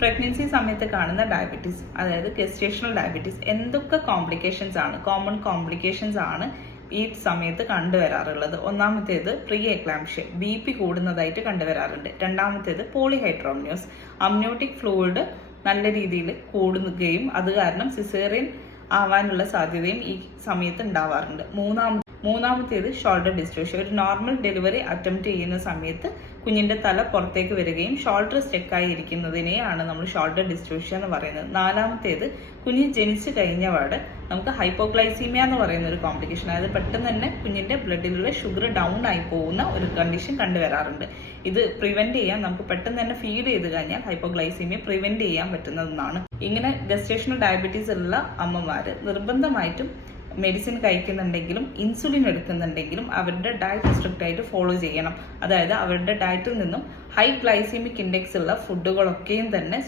Pregnancy സമയത്ത് കാണുന്ന diabetes, അതായത് ഗസ്റ്റേഷണൽ ഡയബറ്റീസ്, എന്തൊക്കെ കോംപ്ലിക്കേഷൻസ് ആണ്, കോമൺ കോംപ്ലിക്കേഷൻസ് ആണ് ഈ സമയത്ത് കണ്ടുവരാറുള്ളത്? ഒന്നാമത്തേത് പ്രീ എക്ലാംഷ്യ, BP കൂടുന്നതായിട്ട് കണ്ടുവരാറുണ്ട്. രണ്ടാമത്തേത് പോളിഹൈഡ്രോമിയോസ്, അമ്നിയോട്ടിക് ഫ്ലൂയിഡ് നല്ല രീതിയിൽ കൂടുകയും അത് കാരണം സിസേറിയൻ ആവാനുള്ള സാധ്യതയും ഈ സമയത്ത് ഉണ്ടാവാറുണ്ട്. മൂന്നാമത്തേത് ഷോൾഡർ ഡിസ്ട്രോഷ്യ, ഒരു നോർമൽ ഡെലിവറി അറ്റംപ്റ്റ് ചെയ്യുന്ന സമയത്ത് കുഞ്ഞിന്റെ തല പുറത്തേക്ക് വരികയും ഷോൾഡർ സ്റ്റെക്കായി ഇരിക്കുന്നതിനെയാണ് നമ്മൾ ഷോൾഡർ ഡിസ്ട്രോഷ്യ എന്ന് പറയുന്നത്. നാലാമത്തേത് കുഞ്ഞ് ജനിച്ചു കഴിഞ്ഞപാട് നമുക്ക് ഹൈപ്പോഗ്ലൈസീമിയ എന്ന് പറയുന്ന ഒരു കോംപ്ലിക്കേഷൻ, അതായത് പെട്ടെന്ന് തന്നെ കുഞ്ഞിന്റെ ബ്ലഡിലുള്ള ഷുഗർ ഡൗൺ ആയി പോകുന്ന ഒരു കണ്ടീഷൻ കണ്ടുവരാറുണ്ട്. ഇത് പ്രിവെന്റ് ചെയ്യാൻ നമുക്ക് പെട്ടെന്ന് തന്നെ ഫീഡ് ചെയ്ത് കഴിഞ്ഞാൽ ഹൈപ്പോഗ്ലൈസീമിയ പ്രിവെന്റ് ചെയ്യാൻ പറ്റുന്നതാണ്. ഇങ്ങനെ ഗസ്റ്റേഷണൽ ഡയബറ്റീസ് ഉള്ള അമ്മമാര് നിർബന്ധമായിട്ടും മെഡിസിൻ കഴിക്കുന്നുണ്ടെങ്കിലും ഇൻസുലിൻ എടുക്കുന്നുണ്ടെങ്കിലും അവരുടെ ഡയറ്റ് സ്ട്രിക്റ്റ് ആയിട്ട് ഫോളോ ചെയ്യണം. അതായത് അവരുടെ ഡയറ്റിൽ നിന്നും ഹൈ ഗ്ലൈസീമിക് ഇൻഡെക്സ് ഉള്ള ഫുഡുകളൊക്കെയും തന്നെ